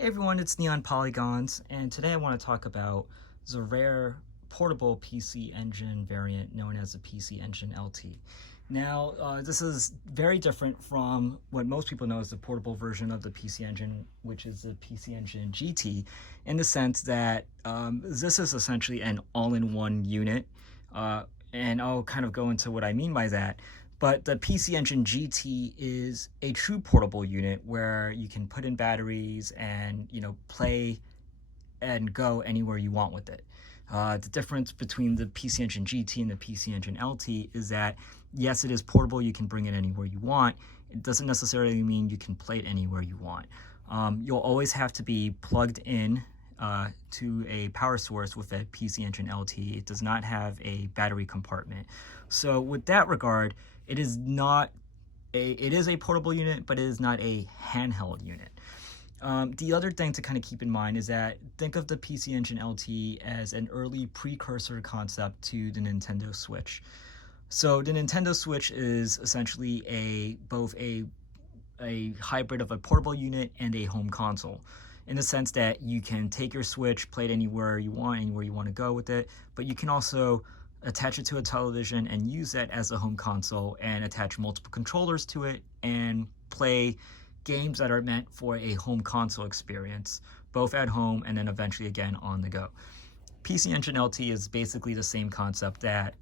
Hey everyone, it's Neon Polygons, and today I want to talk about the rare portable PC Engine variant known as the PC Engine LT. Now, this is very different from what most people know as the portable version of the PC Engine, which is the PC Engine GT, in the sense that this is essentially an all-in-one unit, and I'll kind of go into what I mean by that. But the PC Engine GT is a true portable unit where you can put in batteries and play and go anywhere you want with it. The difference between the PC Engine GT and the PC Engine LT is that yes, it is portable. You can bring it anywhere you want. It doesn't necessarily mean you can play it anywhere you want. You'll always have to be plugged in to a power source with a PC Engine LT. It does not have a battery compartment. So with that regard, it is a portable unit, but it is not a handheld unit. The other thing to kind of keep in mind is that think of the PC Engine LT as an early precursor concept to the Nintendo Switch. So the Nintendo Switch is essentially both a hybrid of a portable unit and a home console, in the sense that you can take your Switch, play it anywhere you want to go with it, but you can also attach it to a television and use that as a home console and attach multiple controllers to it and play games that are meant for a home console experience, both at home and then eventually again on the go. PC Engine LT is basically the same concept, that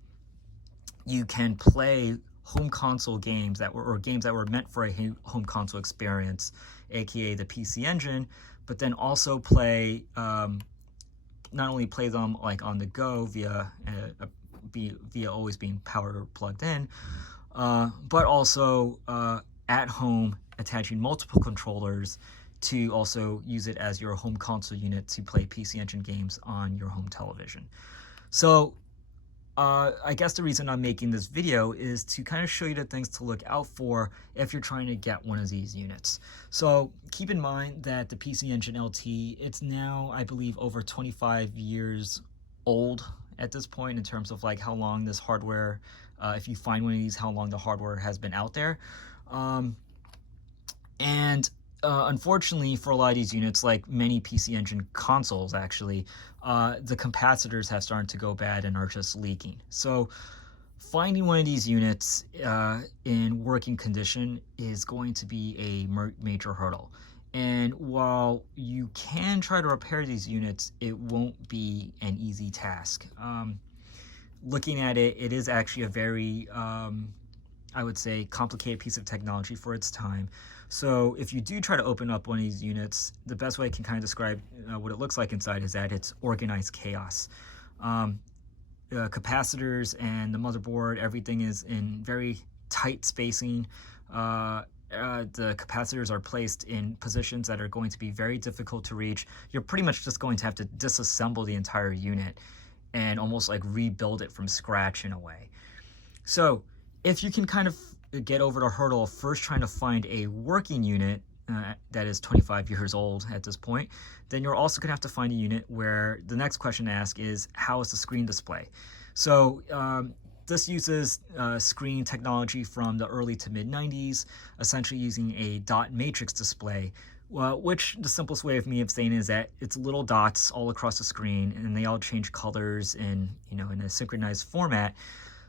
you can play home console games that were meant for a home console experience, aka the PC Engine, but then also play not only play them like on the go via always being powered or plugged in, but also at home attaching multiple controllers to also use it as your home console unit to play PC Engine games on your home television. So I guess the reason I'm making this video is to kind of show you the things to look out for if you're trying to get one of these units. So keep in mind that the PC Engine LT, it's now, I believe, over 25 years old at this point in terms of like how long this hardware, if you find one of these, how long the hardware has been out there. Unfortunately for a lot of these units, like many PC Engine consoles actually, the capacitors have started to go bad and are just leaking. So finding one of these units in working condition is going to be a major hurdle. And while you can try to repair these units, it won't be an easy task. Looking at it, it is actually a very, I would say, complicated piece of technology for its time. So if you do try to open up one of these units, the best way I can kind of describe what it looks like inside is that it's organized chaos. Capacitors and the motherboard, everything is in very tight spacing. The capacitors are placed in positions that are going to be very difficult to reach. You're pretty much just going to have to disassemble the entire unit and almost like rebuild it from scratch in a way. So if you can kind of get over the hurdle of first trying to find a working unit that is 25 years old at this point, then you're also going to have to find a unit where the next question to ask is, how is the screen display? So this uses screen technology from the early to mid 90s, essentially using a dot matrix display, which the simplest way of me of saying is that it's little dots all across the screen, and they all change colors in a synchronized format.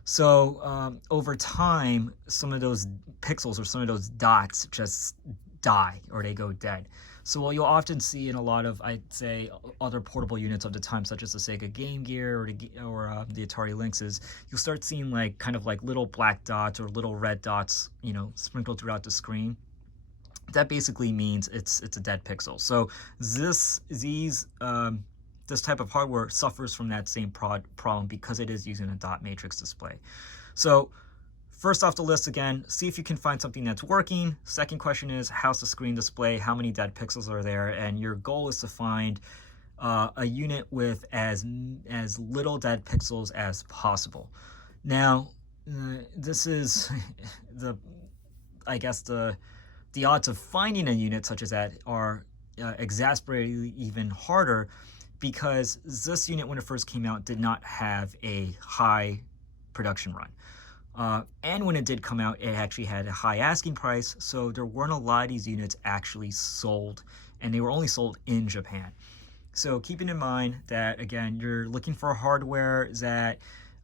So over time, some of those pixels or some of those dots just die or they go dead. So what you'll often see in a lot of, I'd say, other portable units of the time, such as the Sega Game Gear or the Atari Lynx, is you'll start seeing like kind of like little black dots or little red dots, sprinkled throughout the screen. That basically means it's a dead pixel. So this type of hardware suffers from that same problem because it is using a dot matrix display. So first off the list again, see if you can find something that's working. Second question is, how's the screen display? How many dead pixels are there? And your goal is to find a unit with as little dead pixels as possible. Now, this is I guess the odds of finding a unit such as that are exasperatingly even harder, because this unit, when it first came out, did not have a high production run. And when it did come out, it actually had a high asking price, so there weren't a lot of these units actually sold and they were only sold in Japan. So keeping in mind that, again, you're looking for hardware that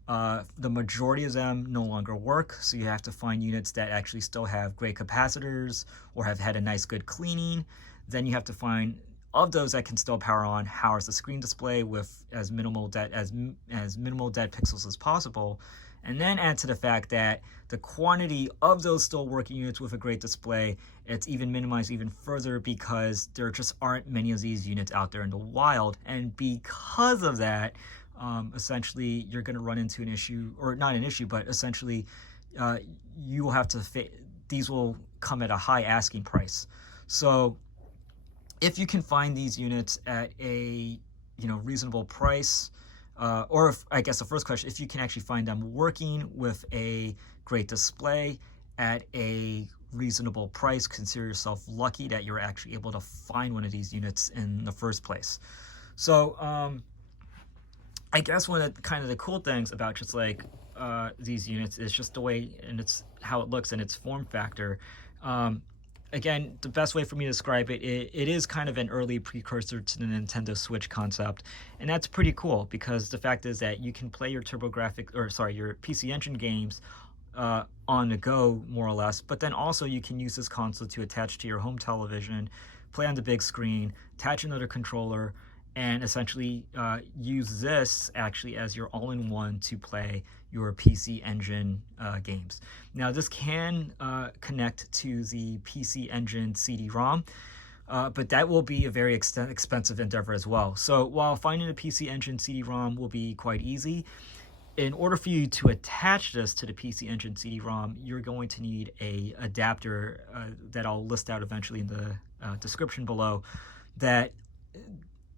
the majority of them no longer work, so you have to find units that actually still have great capacitors or have had a nice good cleaning. Then you have to find, of those that can still power on, how is the screen display with as minimal dead pixels as possible. And then add to the fact that the quantity of those still working units with a great display, it's even minimized even further because there just aren't many of these units out there in the wild. And because of that, essentially you're going to run into an issue, or not an issue, but essentially you will have to these will come at a high asking price. So if you can find these units at a reasonable price, or if, I guess the first question, if you can actually find them working with a great display at a reasonable price, consider yourself lucky that you're actually able to find one of these units in the first place. So I guess one of the cool things about just like these units is just the way, and it's how it looks and its form factor. Again, the best way for me to describe it, it is kind of an early precursor to the Nintendo Switch concept. And that's pretty cool because the fact is that you can play your your PC Engine games on the go, more or less. But then also you can use this console to attach to your home television, play on the big screen, attach another controller, and essentially use this actually as your all-in-one to play your PC Engine games. Now this can connect to the PC Engine CD-ROM, but that will be a very expensive endeavor as well. So while finding a PC Engine CD-ROM will be quite easy, in order for you to attach this to the PC Engine CD-ROM, you're going to need a adapter that I'll list out eventually in the description below, that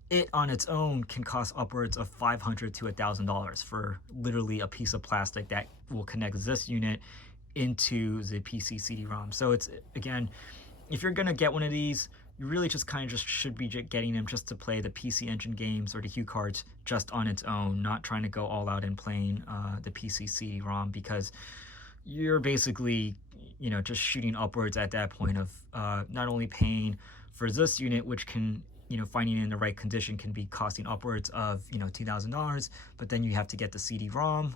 it on its own can cost upwards of $500 to $1,000 for literally a piece of plastic that will connect this unit into the PC CD-ROM. So it's, again, if you're gonna get one of these, you really just should be getting them just to play the PC Engine games or the Hue cards just on its own, not trying to go all out and playing the PC CD-ROM, because you're basically, just shooting upwards at that point of not only paying for this unit, which can, finding it in the right condition can be costing upwards of, $2,000, but then you have to get the CD-ROM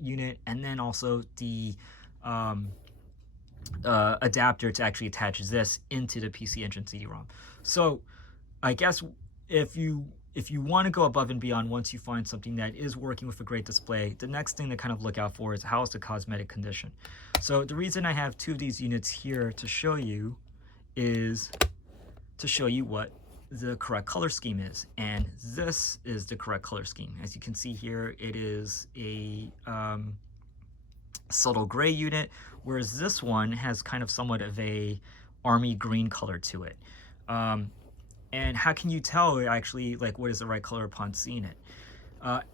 unit, and then also the adapter to actually attach this into the PC Engine CD-ROM. So I guess if you want to go above and beyond, once you find something that is working with a great display, the next thing to kind of look out for is how is the cosmetic condition. So the reason I have two of these units here to show you is to show you what the correct color scheme is, and this is the correct color scheme. As you can see here, it is a subtle gray unit, whereas this one has kind of somewhat of a army green color to it. And how can you tell actually like what is the right color upon seeing it?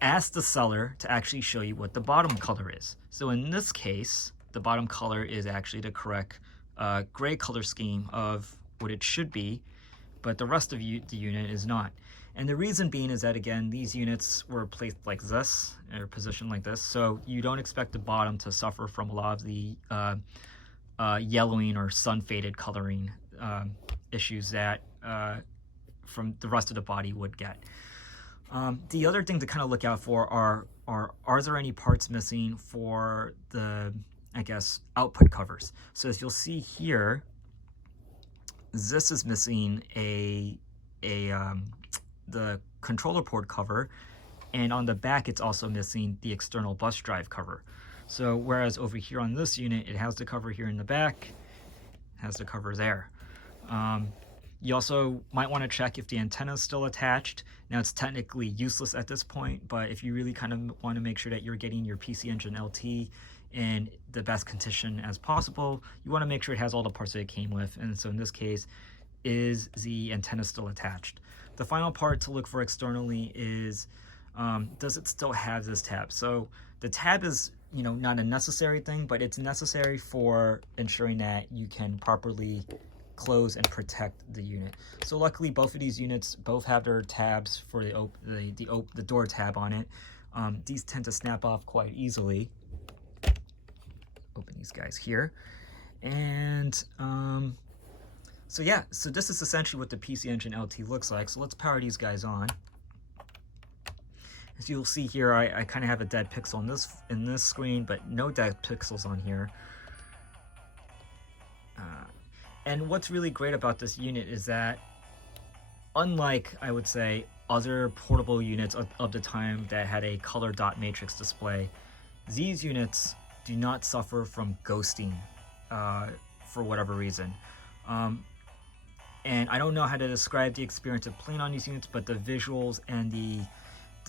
Ask the seller to actually show you what the bottom color is. So in this case, the bottom color is actually the correct gray color scheme of what it should be, but the rest of the unit is not. And the reason being is that, again, these units were placed like this, or positioned like this, so you don't expect the bottom to suffer from a lot of the yellowing or sun-faded coloring issues that from the rest of the body would get. The other thing to kind of look out for are there any parts missing for the, I guess, output covers. So as you'll see here, this is missing the controller port cover, and on the back it's also missing the external bus drive cover. So whereas over here on this unit, it has the cover here in the back, has the cover there. You also might want to check if the antenna is still attached. Now it's technically useless at this point, but if you really kind of want to make sure that you're getting your PC Engine LT in the best condition as possible, you want to make sure it has all the parts that it came with. And so in this case, is the antenna still attached? The final part to look for externally is, does it still have this tab? So the tab is, not a necessary thing, but it's necessary for ensuring that you can properly close and protect the unit. So luckily, both of these units both have their tabs for the door tab on it. These tend to snap off quite easily. Open these guys here, and So yeah, so this is essentially what the PC Engine LT looks like. So let's power these guys on. As you'll see here, I kind of have a dead pixel in this screen, but no dead pixels on here. And what's really great about this unit is that, unlike, I would say, other portable units of the time that had a color dot matrix display, these units do not suffer from ghosting for whatever reason. And I don't know how to describe the experience of playing on these units, but the visuals and the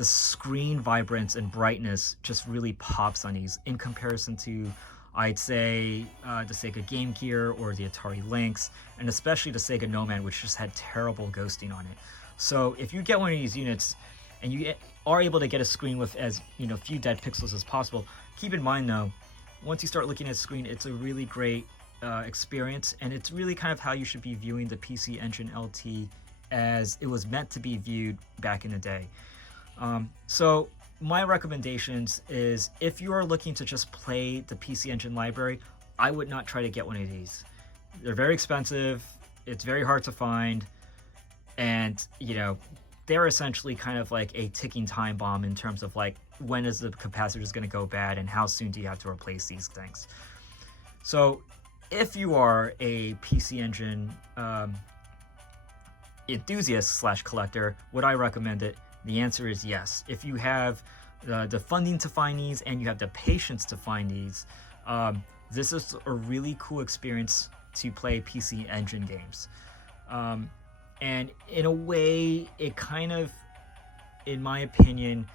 screen vibrance and brightness just really pops on these in comparison to, I'd say, the Sega Game Gear or the Atari Lynx, and especially the Sega Nomad, which just had terrible ghosting on it. So if you get one of these units and you are able to get a screen with as few dead pixels as possible, keep in mind though, once you start looking at the screen, it's a really great experience, and it's really kind of how you should be viewing the PC Engine LT as it was meant to be viewed back in the day. So my recommendations is, if you are looking to just play the PC Engine library, I would not try to get one of these. They're very expensive, it's very hard to find, and they're essentially kind of like a ticking time bomb in terms of like, when is the capacitor is going to go bad and how soon do you have to replace these things. So if you are a PC Engine enthusiast / collector, would I recommend it? The answer is yes. If you have the funding to find these and you have the patience to find these, this is a really cool experience to play PC Engine games. And in a way, it kind of, in my opinion,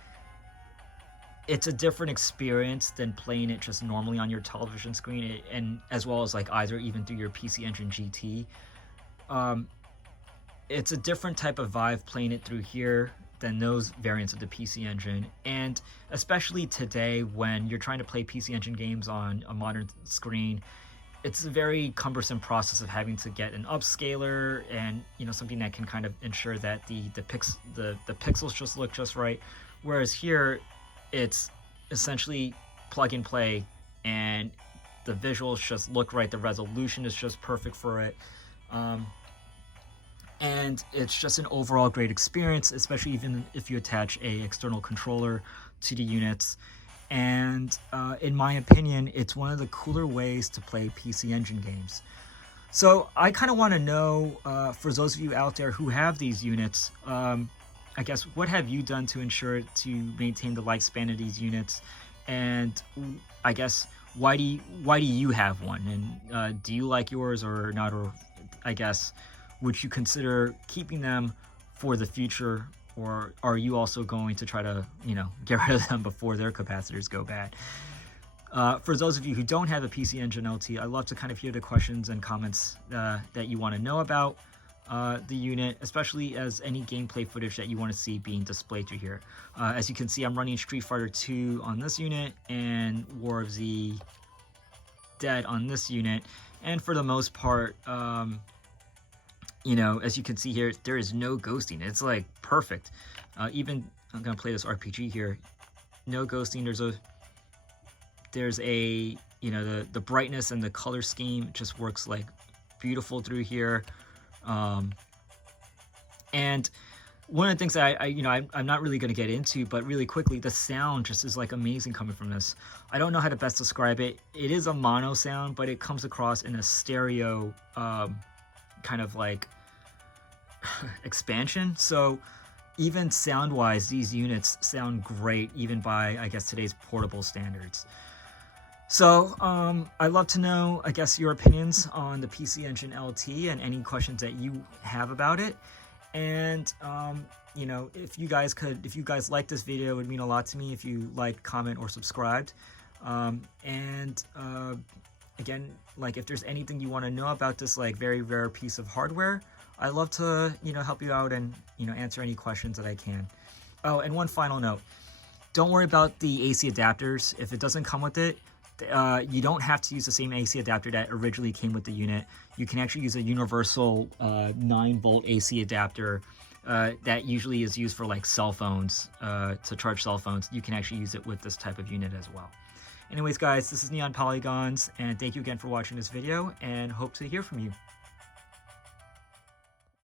it's a different experience than playing it just normally on your television screen, and as well as like either even through your PC Engine GT. It's a different type of vibe playing it through here than those variants of the PC Engine, and especially today when you're trying to play PC Engine games on a modern screen, it's a very cumbersome process of having to get an upscaler and something that can kind of ensure that the pixels just look just right. Whereas here, it's essentially plug and play, and the visuals just look right. The resolution is just perfect for it. And it's just an overall great experience, especially even if you attach a external controller to the units. And in my opinion, it's one of the cooler ways to play PC Engine games. So I kind of want to know, for those of you out there who have these units, I guess, what have you done to ensure to maintain the lifespan of these units? And I guess, why do you have one? And do you like yours or not? Or I guess, would you consider keeping them for the future, or are you also going to try to, get rid of them before their capacitors go bad? For those of you who don't have a PC Engine LT, I'd love to kind of hear the questions and comments that you want to know about the unit, especially as any gameplay footage that you want to see being displayed through here. As you can see, I'm running Street Fighter 2 on this unit and War of Z Dead on this unit, and for the most part, as you can see here, there is no ghosting. It's like perfect. Even, I'm gonna play this RPG here. No ghosting. There's a the brightness and the color scheme just works like beautiful through here. And one of the things that I'm not really going to get into, but really quickly, the sound just is like amazing coming from this. I don't know how to best describe it. It is a mono sound, but it comes across in a stereo kind of like expansion. So even sound wise, these units sound great even by, I guess, today's portable standards. So I'd love to know, I guess, your opinions on the PC Engine LT and any questions that you have about it. And if you guys like this video, it would mean a lot to me if you like, comment, or subscribed. Again, like, if there's anything you want to know about this like very rare piece of hardware, I'd love to help you out and answer any questions that I can. Oh, and one final note: don't worry about the AC adapters. If it doesn't come with it, you don't have to use the same AC adapter that originally came with the unit. You can actually use a universal 9-volt AC adapter that usually is used for like cell phones, to charge cell phones. You can actually use it with this type of unit as well. Anyways, guys, this is Neon Polygons, and thank you again for watching this video, and hope to hear from you.